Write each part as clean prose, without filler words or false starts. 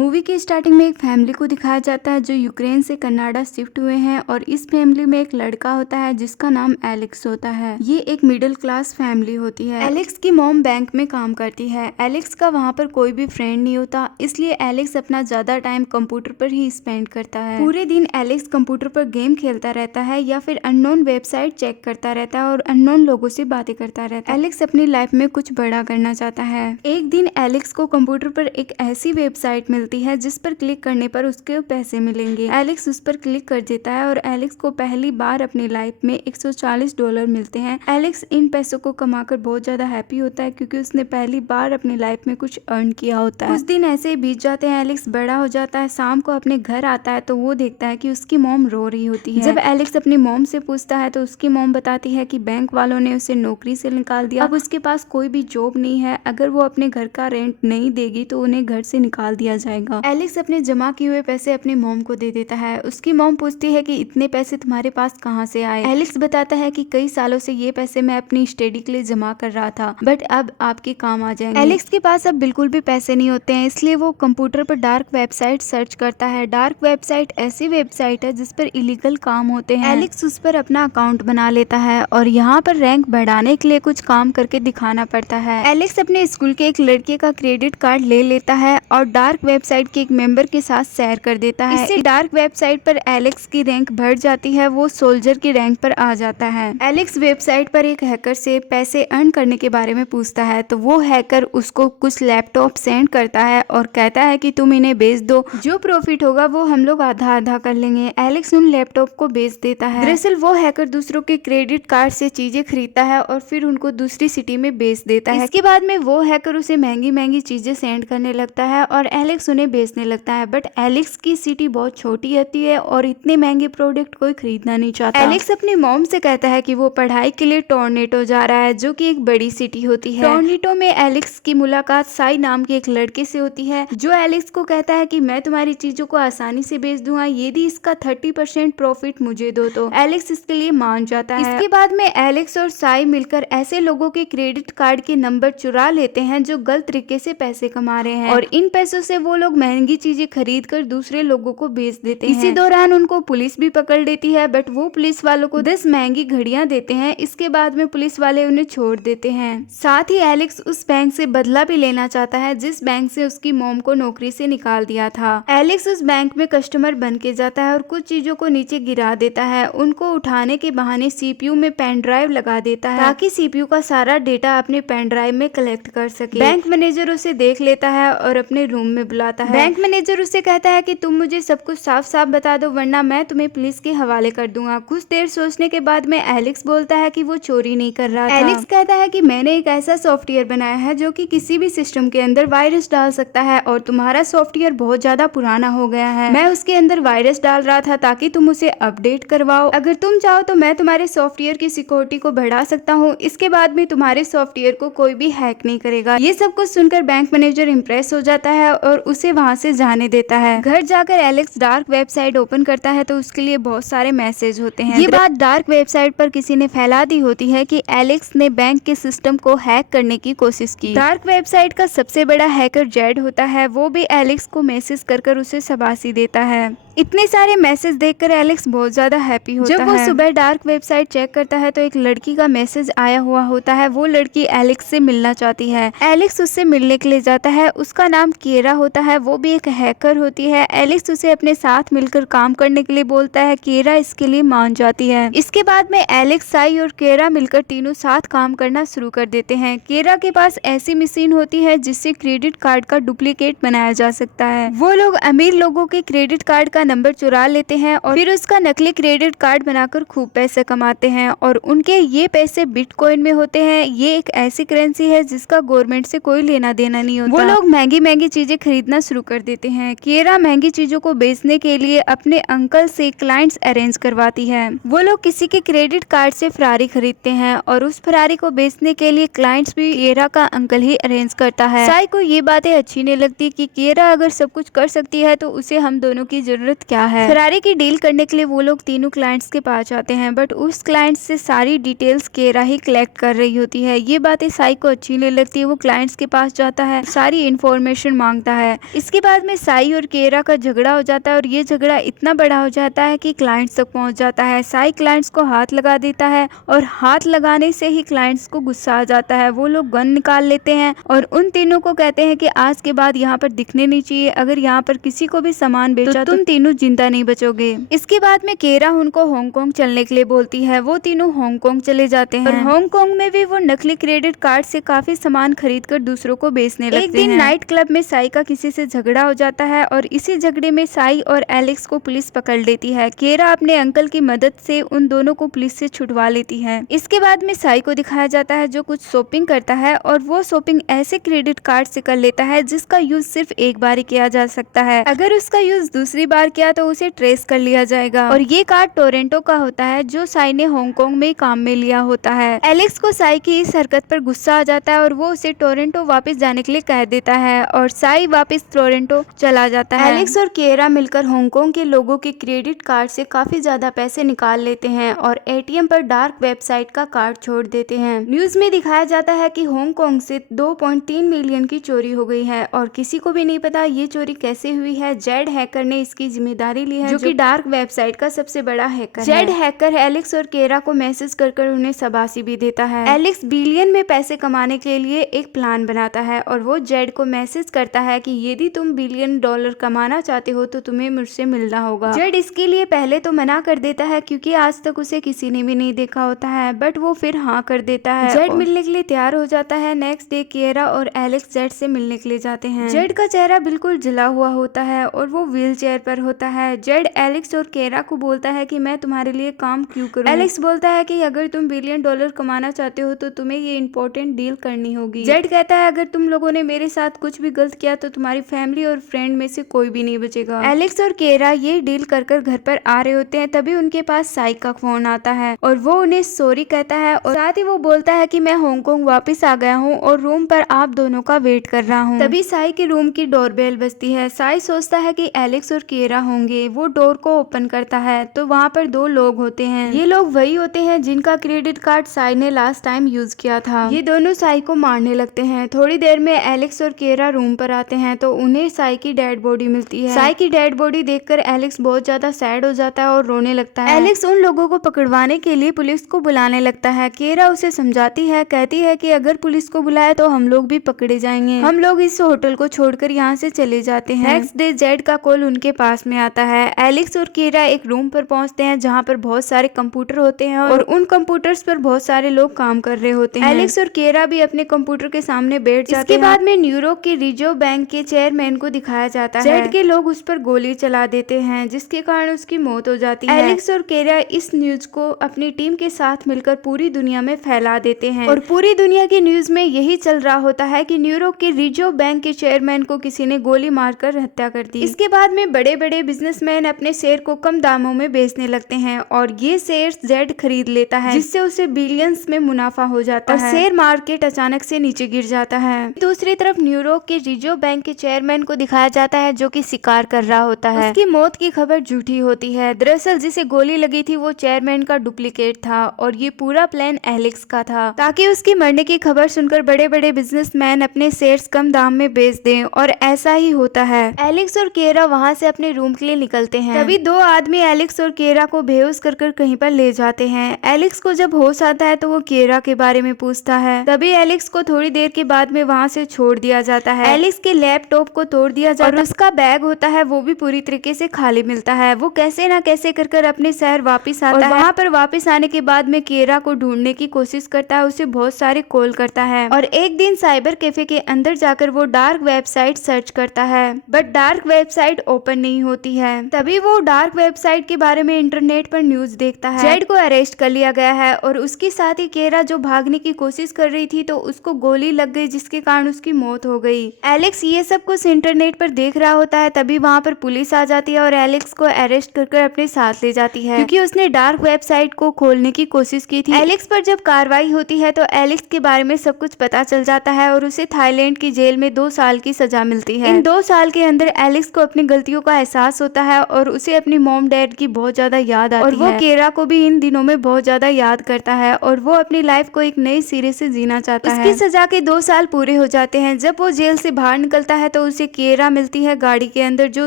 Movie की starting में एक फैमिली को दिखाया जाता है जो यूक्रेन से कनाडा शिफ्ट हुए हैं और इस फैमिली में एक लड़का होता है जिसका नाम एलेक्स होता है। ये एक मिडिल क्लास फैमिली होती है। एलेक्स की मॉम बैंक में काम करती है। एलेक्स का वहाँ पर कोई भी फ्रेंड नहीं होता, इसलिए एलेक्स अपना ज्यादा टाइम कंप्यूटर पर ही स्पेंड करता है। पूरे दिन एलेक्स कंप्यूटर पर गेम खेलता रहता है या फिर अननोन वेबसाइट चेक करता रहता है और अननोन लोगों से बातें करता रहता है। एलेक्स अपनी लाइफ में कुछ बड़ा करना चाहता है। एक दिन एलेक्स को कंप्यूटर पर एक ऐसी वेबसाइट मिलती है जिस पर क्लिक करने पर उसके पैसे मिलेंगे। एलेक्स उस पर क्लिक कर देता है और एलेक्स को पहली बार अपनी लाइफ में $140 मिलते हैं। एलेक्स इन पैसों को कमाकर बहुत ज्यादा हैप्पी होता है क्योंकि उसने पहली बार अपनी लाइफ में कुछ अर्न किया होता है। कुछ दिन ऐसे ही बीत जाते हैं। एलेक्स बड़ा हो जाता है। शाम को अपने घर आता है तो वो देखता है कि उसकी मॉम रो रही होती है। जब एलेक्स अपनी मॉम से पूछता है तो उसकी मॉम बताती है कि बैंक वालों ने उसे नौकरी से निकाल दिया। अब उसके पास कोई भी जॉब नहीं है। अगर वो अपने घर का रेंट नहीं देगी तो उन्हें घर से निकाल दिया जाएगा। एलेक्स अपने जमा किए हुए पैसे अपनी मॉम को दे देता है। उसकी मॉम पूछती है कि इतने पैसे तुम्हारे पास कहाँ से आए। एलेक्स बताता है कि कई सालों से ये पैसे मैं अपनी स्टडी के लिए जमा कर रहा था, बट अब आपके काम आ जाएंगे। एलेक्स के पास अब बिल्कुल भी पैसे नहीं होते हैं, इसलिए वो कंप्यूटर पर डार्क वेबसाइट सर्च करता है। डार्क वेबसाइट ऐसी वेबसाइट है जिस पर इलीगल काम होते हैं। एलेक्स उस पर अपना अकाउंट बना लेता है और यहाँ पर रैंक बढ़ाने के लिए कुछ काम करके दिखाना पड़ता है। एलेक्स अपने स्कूल के एक लड़के का क्रेडिट कार्ड ले लेता है और डार्क वेबसाइट के एक मेंबर के साथ शेयर कर देता है। इससे डार्क वेबसाइट पर एलेक्स की रैंक बढ़ जाती है। वो सोल्जर की रैंक पर आ जाता है। एलेक्स वेबसाइट पर एक हैकर से पैसे अर्न करने के बारे में पूछता है तो वो हैकर उसको कुछ लैपटॉप सेंड करता है और कहता है कि तुम इन्हें बेच दो, जो प्रॉफिट होगा वो हम लोग आधा आधा कर लेंगे। एलेक्स उन लैपटॉप को बेच देता है। दरअसल वो हैकर दूसरों के क्रेडिट कार्ड से चीजें खरीदता है और फिर उनको दूसरी सिटी में बेच देता है। इसके बाद में वो हैकर उसे महंगी महंगी चीजें सेंड करने लगता है और एलेक्स उन्हें बेचने लगता है। बट एलेक्स की सिटी बहुत छोटी होती है और इतने महंगे प्रोडक्ट कोई खरीदना नहीं चाहता। एलेक्स अपनी मॉम से कहता है कि वो पढ़ाई के लिए टोरंटो जा रहा है, जो कि एक बड़ी सिटी होती है। टोरंटो में एलेक्स की मुलाकात साई नाम के एक लड़के से होती है जो एलेक्स को कहता है कि मैं तुम्हारी चीजों को आसानी से बेच दूंगा यदि इसका 30% प्रॉफिट मुझे दो। तो एलेक्स इसके लिए मान जाता है। इसके बाद में एलेक्स और साई मिलकर ऐसे लोगों के क्रेडिट कार्ड के नंबर चुरा लेते हैं जो गलत तरीके से पैसे कमा रहे हैं और इन पैसों से वो लोग महंगी चीजें खरीद कर दूसरे लोगों को बेच देते हैं। इसी दौरान उनको पुलिस भी पकड़ लेती है, बट वो पुलिस वालों को 10 महंगी घड़ियां देते हैं। इसके बाद में पुलिस वाले उन्हें छोड़ देते हैं। साथ ही एलेक्स उस बैंक से बदला भी लेना चाहता है जिस बैंक से उसकी मॉम को नौकरी से निकाल दिया था। एलेक्स उस बैंक में कस्टमर बन के जाता है और कुछ चीजों को नीचे गिरा देता है। उनको उठाने के बहाने सीपीयू में पेन ड्राइव लगा देता है ताकि सीपीयू का सारा डेटा अपने पेन ड्राइव में कलेक्ट कर सके। बैंक मैनेजर उसे देख लेता है और अपने रूम में बुलाता है। बैंक मैनेजर उसे कहता है कि तुम मुझे सब कुछ साफ साफ बता दो वरना मैं तुम्हें पुलिस के हवाले कर दूंगा। कुछ देर सोचने के बाद में एलेक्स बोलता है कि वो चोरी नहीं कर रहा था। एलेक्स कहता है कि मैंने एक ऐसा सॉफ्टवेयर बनाया है जो कि किसी भी सिस्टम के अंदर वायरस डाल सकता है और तुम्हारा सॉफ्टवेयर बहुत ज्यादा पुराना हो गया है। मैं उसके अंदर वायरस डाल रहा था ताकि तुम उसे अपडेट करवाओ। अगर तुम चाहो तो मैं तुम्हारे सॉफ्टवेयर की सिक्योरिटी को बढ़ा सकता हूँ। इसके बाद में तुम्हारे सॉफ्टवेयर को कोई भी हैक नहीं करेगा। ये सब कुछ सुनकर बैंक मैनेजर इम्प्रेस हो जाता है और उसे वहाँ से जाने देता है। घर जाकर एलेक्स डार्क वेबसाइट ओपन करता है तो उसके लिए बहुत सारे मैसेज होते हैं। ये बात डार्क वेबसाइट पर किसी ने फैला दी होती है कि एलेक्स ने बैंक के सिस्टम को हैक करने की कोशिश की। डार्क वेबसाइट का सबसे बड़ा हैकर जेड होता है। वो भी एलेक्स को मैसेज कर उसे शाबाशी देता है। इतने सारे मैसेज देखकर एलेक्स बहुत ज्यादा हैप्पी होता है। जब वो सुबह डार्क वेबसाइट चेक करता है तो एक लड़की का मैसेज आया हुआ होता है। वो लड़की एलेक्स से मिलना चाहती है। एलेक्स उससे मिलने के लिए जाता है। उसका नाम केरा होता है। वो भी एक हैकर होती है। एलेक्स उसे अपने साथ मिलकर काम करने के लिए बोलता है। केरा इसके लिए मान जाती है। इसके बाद में एलेक्स, साई और केरा मिलकर तीनों साथ काम करना शुरू कर देते हैं। केरा के पास ऐसी मशीन होती है जिससे क्रेडिट कार्ड का डुप्लीकेट बनाया जा सकता है। वो लोग अमीर लोगों के क्रेडिट कार्ड का नंबर चुरा लेते हैं और फिर उसका नकली क्रेडिट कार्ड बनाकर खूब पैसे कमाते हैं और उनके ये पैसे बिटकॉइन में होते हैं। ये एक ऐसी करेंसी है जिसका गवर्नमेंट से कोई लेना देना नहीं होता। वो लोग महंगी महंगी चीजें खरीदना शुरू कर देते हैं। केरा महंगी चीजों को बेचने के लिए अपने अंकल से क्लाइंट्स अरेंज करवाती है। वो लोग किसी के क्रेडिट कार्ड से फरारी खरीदते हैं और उस फरारी को बेचने के लिए क्लाइंट्स भी केरा का अंकल ही अरेंज करता है। साई को ये बातें अच्छी नहीं लगती कि केरा अगर सब कुछ कर सकती है तो उसे हम दोनों की जरूरत क्या है। फरारी की डील करने के लिए वो लोग तीनों क्लाइंट्स के पास जाते हैं, बट उस क्लाइंट्स से सारी डिटेल्स केरा ही कलेक्ट कर रही होती है। ये बातें साई को अच्छी नहीं लगती। वो क्लाइंट्स के पास जाता है, सारी इंफॉर्मेशन मांगता है। इसके बाद में साई और केरा का झगड़ा हो जाता है और ये झगड़ा इतना बड़ा हो जाता है कि क्लाइंट्स तक पहुंच जाता है। साई क्लाइंट्स को हाथ लगा देता है और हाथ लगाने से ही क्लाइंट्स को गुस्सा आ जाता है। वो लोग गन निकाल लेते हैं और उन तीनों को कहते हैं कि आज के बाद यहाँ पर दिखने नहीं चाहिए, अगर यहाँ पर किसी को भी सामान बेचा तो तुम तीनों जिंदा नहीं बचोगे। इसके बाद में केरा उनको हांगकांग चलने के लिए बोलती है। वो तीनों हांगकांग चले जाते हैं और हांगकांग में भी वो नकली क्रेडिट कार्ड से काफी सामान खरीद कर दूसरों को बेचने लगते हैं। एक दिन नाइट क्लब में साई का किसी से झगड़ा हो जाता है और इसी झगड़े में साई और एलेक्स को पुलिस पकड़ लेती है। केरा अपने अंकल की मदद से उन दोनों को पुलिस से छुड़वा लेती है। इसके बाद में साई को दिखाया जाता है जो कुछ शॉपिंग करता है और वो शॉपिंग ऐसे क्रेडिट कार्ड से कर लेता है जिसका यूज सिर्फ एक बार ही किया जा सकता है। अगर उसका यूज दूसरी बार किया तो उसे ट्रेस कर लिया जाएगा और ये कार्ड टोरंटो का होता है जो साई ने हांगकांग में काम में लिया होता है। एलेक्स को साई की इस हरकत पर गुस्सा आ जाता है और वो उसे टोरंटो वापस जाने के लिए कह देता है और साई वापस टोरंटो चला जाता है। एलेक्स और केरा मिलकर हांगकांग के लोगों के क्रेडिट कार्ड से काफी ज्यादा पैसे निकाल लेते हैं और एटीएम पर डार्क वेबसाइट का कार्ड छोड़ देते हैं। न्यूज में दिखाया जाता है कि हांगकांग से 2.3 मिलियन की चोरी हो गई है और किसी को भी नहीं पता ये चोरी कैसे हुई है। जेड हैकर ने इसकी जिम्मेदारी ली है जो कि डार्क वेबसाइट का सबसे बड़ा हैकर है। जेड हैकर एलेक्स और केरा को मैसेज कर उन्हें शाबाशी भी देता है। एलेक्स बिलियन में पैसे कमाने के लिए एक प्लान बनाता है और वो जेड को मैसेज करता है कि यदि तुम बिलियन डॉलर कमाना चाहते हो तो तुम्हें मुझसे मिलना होगा। जेड इसके लिए पहले तो मना कर देता है क्योंकि आज तक उसे किसी ने भी नहीं देखा होता है, बट वो फिर हाँ कर देता है। जेड मिलने के लिए तैयार हो जाता है। नेक्स्ट डे केरा और एलेक्स जेड से मिलने के लिए जाते हैं। जेड का चेहरा बिल्कुल जला हुआ होता है और वो व्हील चेयर पर होता है। जेड एलेक्स और केरा को बोलता है कि मैं तुम्हारे लिए काम क्यों करूं। एलेक्स बोलता है कि अगर तुम बिलियन डॉलर कमाना चाहते हो तो तुम्हें ये इंपॉर्टेंट डील करनी होगी। जेड कहता है अगर तुम लोगों ने मेरे साथ कुछ भी गलत किया तो तुम्हारी फैमिली और फ्रेंड में से कोई भी नहीं बचेगा। एलेक्स और केरा ये डील कर घर पर आ रहे होते हैं, तभी उनके पास साई का फोन आता है और वो उन्हें सॉरी कहता है और साथ ही वो बोलता है कि मैं हांगकांग वापस आ गया हूँ और रूम पर आप दोनों का वेट कर रहा हूँ। तभी साई के रूम की डोरबेल बजती है। साई सोचता है कि एलेक्स और केरा होंगे। वो डोर को ओपन करता है तो वहाँ पर दो लोग होते हैं। ये लोग वही होते हैं जिनका क्रेडिट कार्ड साई ने लास्ट टाइम यूज किया था। ये दोनों साई को मारने लगते हैं। थोड़ी देर में एलेक्स और केरा रूम पर आते हैं तो उन्हें साई की डेड बॉडी मिलती है। साई की डेड बॉडी देखकर एलेक्स बहुत ज्यादा सैड हो जाता है और रोने लगता है। एलेक्स उन लोगों को पकड़वाने के लिए पुलिस को बुलाने लगता है। केरा उसे समझाती है, कहती है कि अगर पुलिस को बुलाया तो हम लोग भी पकड़े जाएंगे। हम लोग इस होटल को छोड़कर यहाँ से चले जाते हैं। नेक्स्ट डे जेड का कॉल उनके पास में आता है। एलेक्स और केरा एक रूम पर पहुंचते हैं जहाँ पर बहुत सारे कंप्यूटर होते हैं और उन कंप्यूटर्स पर बहुत सारे लोग काम कर रहे होते हैं। एलेक्स और केरा भी अपने कंप्यूटर के सामने बैठ जाते हैं। इसके बाद में न्यूयॉर्क के रिजर्व बैंक के चेयरमैन को दिखाया जाता है। जेड के लोग उस पर गोली चला देते हैं जिसके कारण उसकी मौत हो जाती है। एलेक्स और केरा इस न्यूज को अपनी टीम के साथ मिलकर पूरी दुनिया में फैला देते हैं और पूरी दुनिया की न्यूज में यही चल रहा होता है कि न्यूयॉर्क के रिजर्व बैंक के चेयरमैन को किसी ने गोली मारकर हत्या कर दी। इसके बाद में बड़े बड़े बिजनेसमैन अपने शेयर को कम दामों में बेचने लगते हैं और ये शेयर जेड खरीद लेता है जिससे उसे बिलियंस में मुनाफा हो जाता है और शेयर मार्केट अचानक से नीचे गिर जाता है। दूसरी तरफ न्यूयॉर्क के रिजर्व बैंक के चेयरमैन को दिखाया जाता है जो कि शिकार कर रहा होता है। उसकी मौत की खबर झूठी होती है। दरअसल जिसे गोली लगी थी वो चेयरमैन का डुप्लीकेट था और ये पूरा प्लान एलेक्स का था ताकि उसकी मरने की खबर सुनकर बड़े बड़े बिजनेसमैन अपने शेयर्स कम दाम में बेच दें और ऐसा ही होता है। एलेक्स और केरा वहाँ से अपने रूम के लिए निकलते हैं। तभी दो आदमी एलेक्स और केरा को बेहोश कर कहीं पर ले जाते हैं। एलेक्स को जब होश आता है तो वो केरा के बारे में पूछता है। तभी एलेक्स को थोड़ी देर के बाद में वहाँ से छोड़ दिया जाता है। एलेक्स के लैपटॉप को तोड़ दिया जाता है और उसका बैग होता है वो भी पूरी तरीके से खाली मिलता है। वो कैसे ना कैसे कर अपने शहर वापिस आता है। वहाँ पर वापिस आने के बाद में केरा को ढूंढने की कोशिश करता है, उसे बहुत सारे कॉल करता है और एक दिन साइबर कैफे के अंदर जाकर वो डार्क वेबसाइट सर्च करता है बट डार्क वेबसाइट ओपन नहीं होती है। तभी वो डार्क वेबसाइट के बारे में इंटरनेट पर न्यूज देखता है। जेड को अरेस्ट कर लिया गया है और उसके साथ ही केरा जो भागने की कोशिश कर रही थी तो उसको गोली लग गई जिसके कारण उसकी मौत हो गई। एलेक्स ये सब कुछ इंटरनेट पर देख रहा होता है। तभी वहाँ पर पुलिस आ जाती है और एलेक्स को अरेस्ट कर अपने साथ ले जाती है क्योंकि उसने डार्क वेबसाइट को खोलने की कोशिश की थी। एलेक्स पर जब कार्रवाई होती है तो एलेक्स के बारे में सब कुछ पता चल जाता है और उसे थाईलैंड की जेल में 2 साल की सजा मिलती है। इन 2 साल के अंदर एलेक्स को अपनी गलतियों का एहसास होता है और उसे अपनी मॉम डैड की बहुत ज्यादा याद आती है और वो केरा को भी इन दिनों में बहुत ज्यादा याद करता है और वो अपनी लाइफ को एक नई सिरे से जीना चाहता है। इसकी सजा के 2 साल पूरे हो जाते हैं। जब वो जेल से बाहर निकलता है तो उसे केरा मिलती है गाड़ी के अंदर जो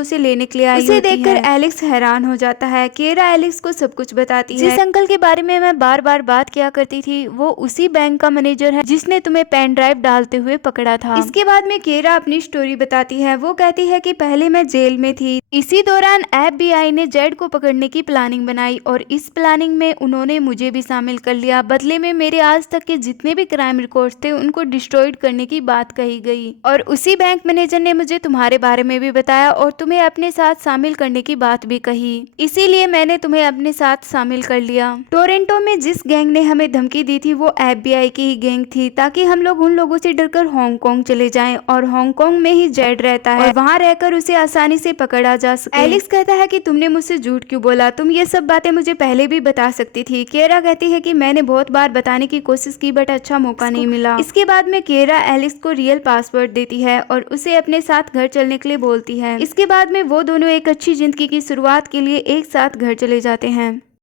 उसे लेने के लिए आई होती है। उसे देखकर एलेक्स हैरान हो जाता है। केरा एलेक्स को सब कुछ बताती है। जिस अंकल के बारे में मैं बार बार बात किया करती थी वो उसी बैंक का मैनेजर है जिसने तुम्हें पेन ड्राइव डालते हुए पकड़ा था। इसके बाद में केरा अपनी स्टोरी बताती है। वो कहती है कि पहले मैं जेल में थी। इसी दौरान FBI ने जेड को पकड़ने की प्लानिंग बनाई और इस प्लानिंग में उन्होंने मुझे भी शामिल कर लिया। बदले में मेरे आज तक के जितने भी क्राइम रिकॉर्ड्स थे उनको डिस्ट्रॉयड करने की बात कही गई और उसी बैंक मैनेजर ने मुझे तुम्हारे बारे में भी बताया और तुम्हें अपने साथ शामिल करने की बात भी कही। इसीलिए मैंने तुम्हें अपने साथ शामिल कर लिया। टोरंटो में जिस गैंग ने हमें धमकी दी थी वो FBI की ही गैंग थी ताकि हम लोग उन लोगों से डरकर हांगकांग चले जाएं और हांगकांग में ही जेड रहता है और वहाँ रहकर उसे आसानी से पकड़ा जा सके। एलेक्स कहता है कि तुमने मुझसे झूठ क्यों बोला, तुम ये सब बातें मुझे पहले भी बता सकती थी। केरा कहती है कि मैंने बहुत बार बताने की कोशिश की बट अच्छा मौका नहीं मिला। इसके बाद में केरा एलेक्स को रियल पासवर्ड देती है और उसे अपने साथ घर चलने के लिए बोलती है। इसके बाद में वो दोनों एक अच्छी जिंदगी की शुरुआत के लिए एक साथ घर चले जाते हैं।